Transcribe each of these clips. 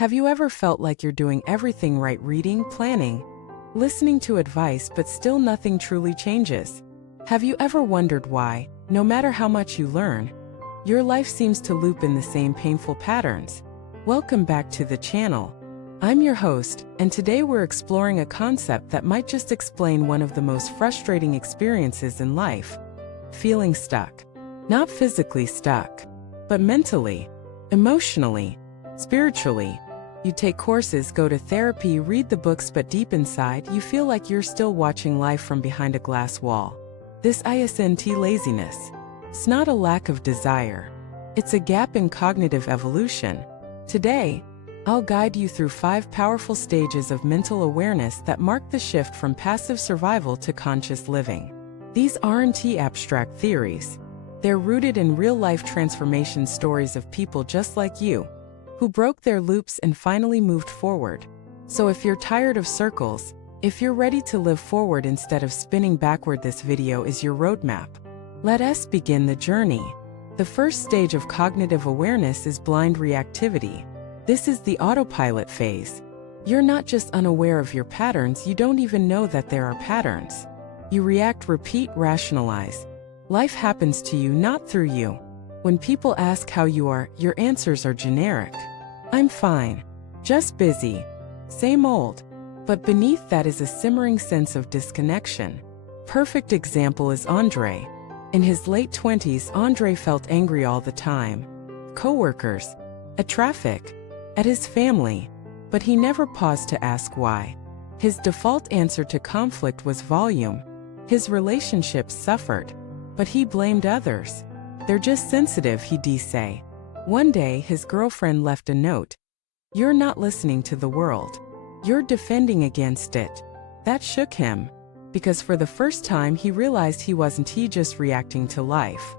Have you ever felt like you're doing everything right, reading, planning, listening to advice, but still nothing truly changes? Have you ever wondered why, no matter how much you learn, your life seems to loop in the same painful patterns? Welcome back to the channel. I'm your host, and today we're exploring a concept that might just explain one of the most frustrating experiences in life: feeling stuck. Not physically stuck, but mentally, emotionally, spiritually. You take courses, go to therapy, read the books, but deep inside, you feel like you're still watching life from behind a glass wall. This isn't laziness. It's not a lack of desire. It's a gap in cognitive evolution. Today, I'll guide you through 5 powerful stages of mental awareness that mark the shift from passive survival to conscious living. These aren't abstract theories. They're rooted in real-life transformation stories of people just like you, who broke their loops and finally moved forward. So if you're tired of circles, if you're ready to live forward instead of spinning backward, this video is your roadmap. Let us begin the journey. The first stage of cognitive awareness is blind reactivity. This is the autopilot phase. You're not just unaware of your patterns, you don't even know that there are patterns. You react, repeat, rationalize. Life happens to you, not through you. When people ask how you are, your answers are generic. I'm fine. Just busy. Same old. But beneath that is a simmering sense of disconnection. Perfect example is Andre. In his late 20s, Andre felt angry all the time. Coworkers, at traffic, at his family. But he never paused to ask why. His default answer to conflict was volume. His relationships suffered. But he blamed others. They're just sensitive, he'd say. One day, his girlfriend left a note. "You're not listening to the world. You're defending against it." That shook him, because for the first time he realized he wasn't just reacting to life.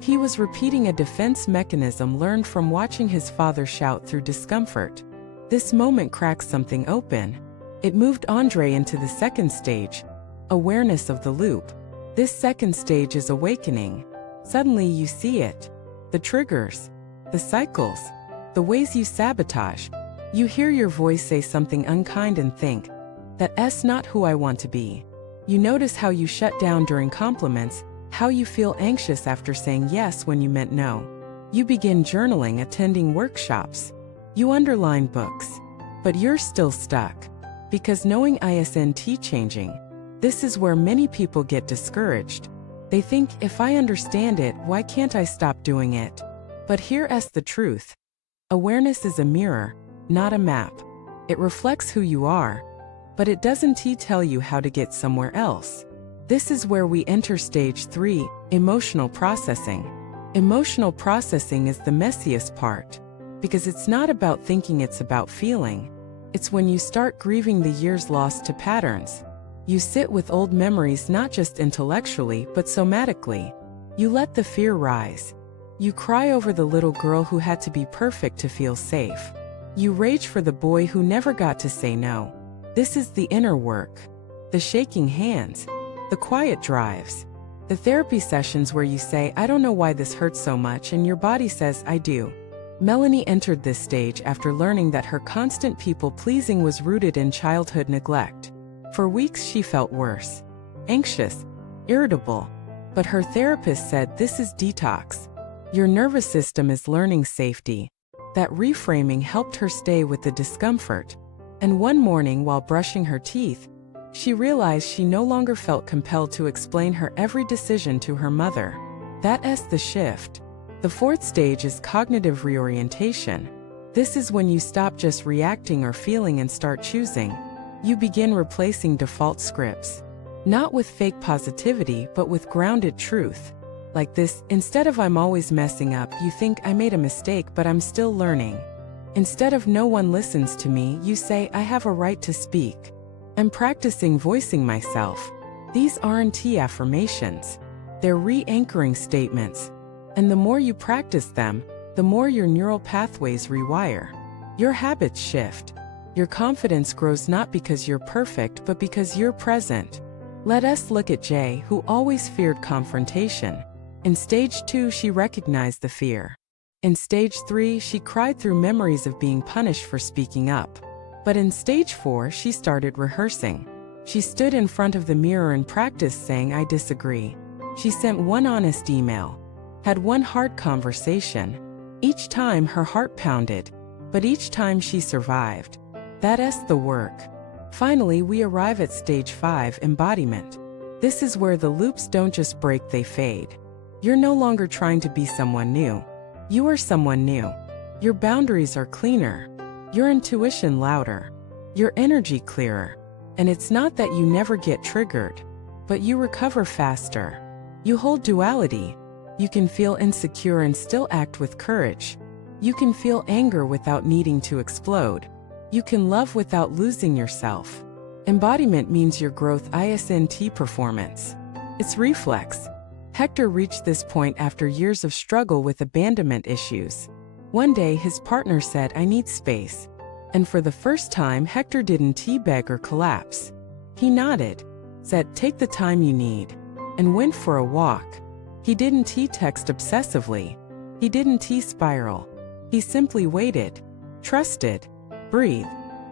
He was repeating a defense mechanism learned from watching his father shout through discomfort. This moment cracked something open. It moved Andre into the second stage, awareness of the loop. This second stage is awakening. Suddenly you see it. The triggers, the cycles, the ways you sabotage. You hear your voice say something unkind and think, "That's not who I want to be." You notice how you shut down during compliments, how you feel anxious after saying yes when you meant no. You begin journaling, attending workshops. You underline books. But you're still stuck. Because knowing isn't changing. This is where many people get discouraged. They think, if I understand it, why can't I stop doing it? But here's the truth. Awareness is a mirror, not a map. It reflects who you are, but it doesn't tell you how to get somewhere else. This is where we enter stage 3, emotional processing. Emotional processing is the messiest part, because it's not about thinking, it's about feeling. It's when you start grieving the years lost to patterns. You sit with old memories, not just intellectually, but somatically. You let the fear rise. You cry over the little girl who had to be perfect to feel safe. You rage for the boy who never got to say no. This is the inner work. The shaking hands. The quiet drives. The therapy sessions where you say, "I don't know why this hurts so much," and your body says, "I do." Melanie entered this stage after learning that her constant people-pleasing was rooted in childhood neglect. For weeks she felt worse. Anxious. Irritable. But her therapist said, "This is detox. Your nervous system is learning safety." That reframing helped her stay with the discomfort. And one morning while brushing her teeth, she realized she no longer felt compelled to explain her every decision to her mother. That's the shift. The fourth stage is cognitive reorientation. This is when you stop just reacting or feeling and start choosing. You begin replacing default scripts. Not with fake positivity, but with grounded truth. Like this: instead of "I'm always messing up," you think, "I made a mistake, but I'm still learning." Instead of "No one listens to me," you say, "I have a right to speak." I'm practicing voicing myself. These aren't affirmations. They're re-anchoring statements. And the more you practice them, the more your neural pathways rewire. Your habits shift. Your confidence grows not because you're perfect, but because you're present. Let us look at Jay, who always feared confrontation. In stage 2, she recognized the fear. In stage 3, she cried through memories of being punished for speaking up. But in stage 4, she started rehearsing. She stood in front of the mirror and practiced saying, "I disagree." She sent one honest email, had one hard conversation. Each time her heart pounded, but each time she survived. That's the work. Finally, we arrive at stage 5, embodiment. This is where the loops don't just break, they fade. You're no longer trying to be someone new. You are someone new. Your boundaries are cleaner. Your intuition louder. Your energy clearer. And it's not that you never get triggered, but you recover faster. You hold duality. You can feel insecure and still act with courage. You can feel anger without needing to explode. You can love without losing yourself. Embodiment means your growth-isnd performance. It's reflex. Hector reached this point after years of struggle with abandonment issues. One day his partner said, "I need space." And for the first time, Hector didn't teabeg or collapse. He nodded, said, "Take the time you need," and went for a walk. He didn't text obsessively. He didn't spiral. He simply waited, trusted, breathed.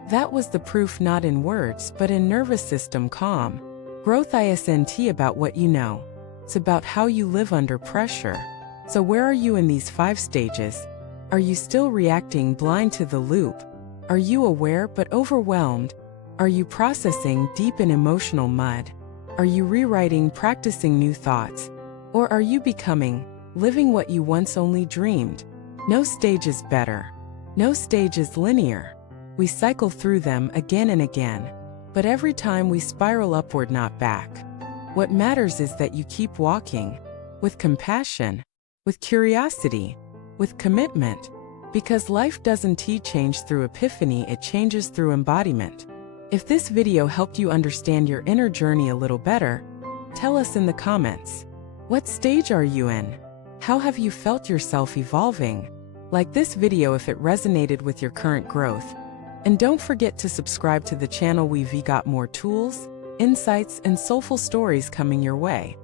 That was the proof, not in words, but in nervous system calm. Growth isn't about what you know. It's about how you live under pressure. So where are you in these 5 stages? Are you still reacting blind to the loop? Are you aware but overwhelmed? Are you processing deep in emotional mud? Are you rewriting, practicing new thoughts? Or are you becoming, living what you once only dreamed? No stage is better. No stage is linear. We cycle through them again and again, but every time we spiral upward, not back. What matters is that you keep walking, with compassion, with curiosity, with commitment, because life doesn't change through epiphany, it changes through embodiment. If this video helped you understand your inner journey a little better, tell us in the comments. What stage are you in? How have you felt yourself evolving? Like this video if it resonated with your current growth. And don't forget to subscribe to the channel. We've got more tools, insights, and soulful stories coming your way.